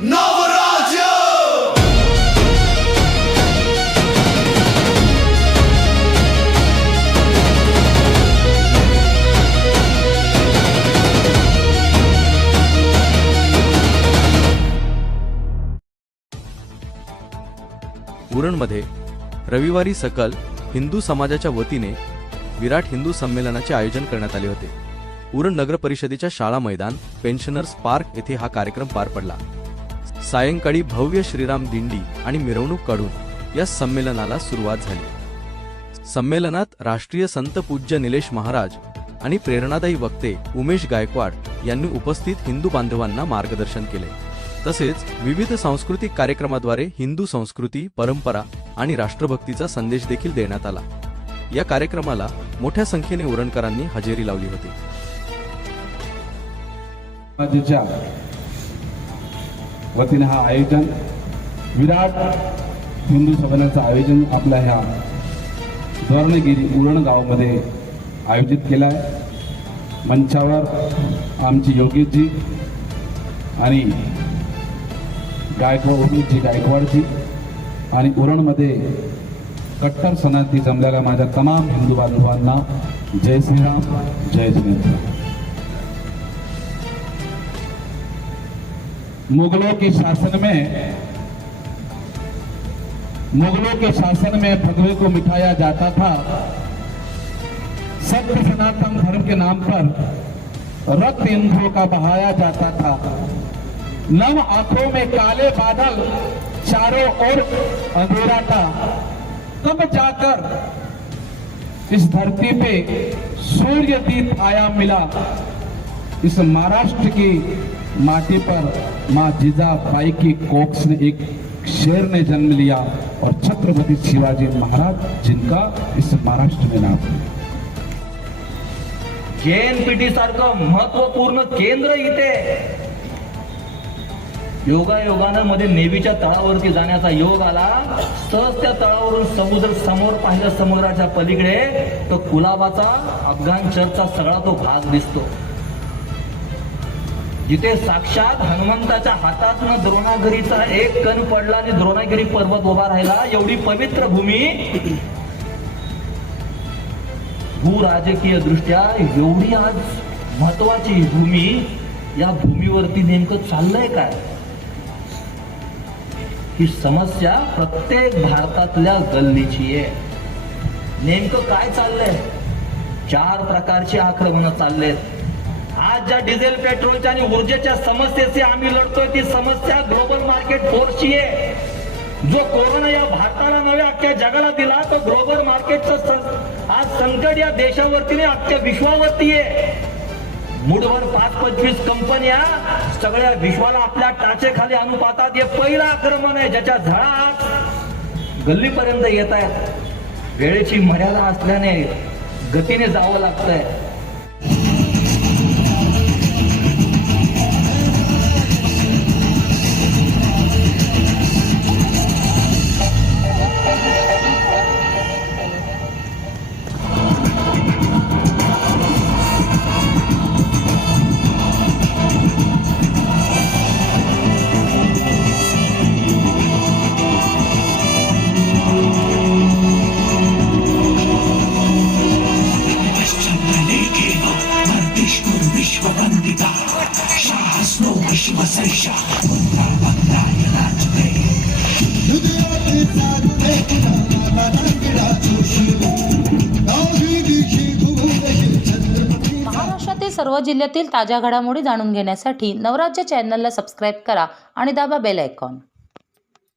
नवराज्य उरणमध्ये रविवारी सकल हिंदू समाजाच्या वतीने विराट हिंदू संमेलनाचे आयोजन करण्यात आले होते। उरण नगर परिषदेच्या शाळा मैदान पेन्शनर्स पार्क येथे हा कार्यक्रम पार पडला। सायंकाळी भव्य श्रीराम दिंडी आणि मिरवणूक काढून या संमेलनाला सुरुवात झाली। संमेलनात राष्ट्रीय संत पूज्य निलेश महाराज आणि प्रेरणादायी वक्ते उमेश गायकवाड यांनी उपस्थित हिंदू बांधवांना मार्गदर्शन केले। तसेच विविध सांस्कृतिक कार्यक्रमाद्वारे हिंदू संस्कृती, परंपरा आणि राष्ट्रभक्तीचा संदेश देखील देण्यात आला। या कार्यक्रमाला मोठ्या संख्येने उरणकरांनी हजेरी लावली होती। समाजाच्या वतीने हा आयोजन विराट हिंदू संमेलनाचं आयोजन आपल्या ह्या द्वारणगिरी उरण गावामध्ये आयोजित केलं आहे। मंचावर आमची योगेशजी आणि उमेशजी गायकवाडजी आणि उरणमध्ये कट्टर सनाती जमलेल्या माझ्या तमाम हिंदू बांधवांना जय श्रीराम, जय जिनेंद्र। मुगलों के शासन में भगवे को मिटाया जाता था। सत्य सनातन धर्म के नाम पर रक्त हिंदुओं का बहाया जाता था। नम आंखों में काले बादल, चारों ओर अंधेरा था। तब जाकर इस धरती पे सूर्य दीप आया मिला। इस महाराष्ट्र की माटी पर माँ जिजाबाई की कोख से एक शेर ने जन्म लिया और छत्रपति शिवाजी महाराज जिनका इस महाराष्ट्र में नाम है। जेएनपीटी सारखं महत्वपूर्ण केंद्र इथे योगायोगानं मध्ये नेव्हीच्या तळावरती जाण्याचा योग आला। सहज त्या तळावरून समुद्र समोर पाहिलं, समुद्राच्या पलीकडे तो कुलाबाचा अफगाण चर्चचा सगळा तो भाग दिसतो, जिथे साक्षात हनुमंताच्या हातातनं द्रोणागिरीचा एक कण पडला आणि द्रोणागिरी पर्वत उभा राहिला। एवढी पवित्र भूमी, भूराजकीय दृष्ट्या एवढी आज महत्वाची भूमी, या भूमीवरती नेमकं चाललंय काय? ही समस्या प्रत्येक भारतातल्या गल्लीची आहे। नेमकं काय चाललंय? 4 प्रकारची आक्रमणं चाललेत। आज ज्या डिझेल, पेट्रोलच्या आणि ऊर्जेच्या समस्येची आम्ही लढतोय, ती समस्या ग्लोबल मार्केट फोर्सची आहे। जो कोरोना या भारताला नव्हे अख्ख्या जगाला दिला, तो ग्लोबल मार्केटचं आज संकट या देशावरती नाही, अख्ख्या विश्वावरती आहे। मूडवर 5-25 कंपन्या सगळ्या विश्वाला आपल्या टाचेखाली अनुपातात हे पहिलं आक्रमण आहे, ज्याच्या झळा गल्लीपर्यंत येत आहेत। वेळेची मर्यादा असल्याने गतीने जावं लागतंय। महाराष्ट्रातील सर्व जिल्ह्यातील ताज्या घडामोडी जाणून घेण्यासाठी नवराज्य चॅनलला सबस्क्राईब करा आणि दाबा बेल आयकॉन।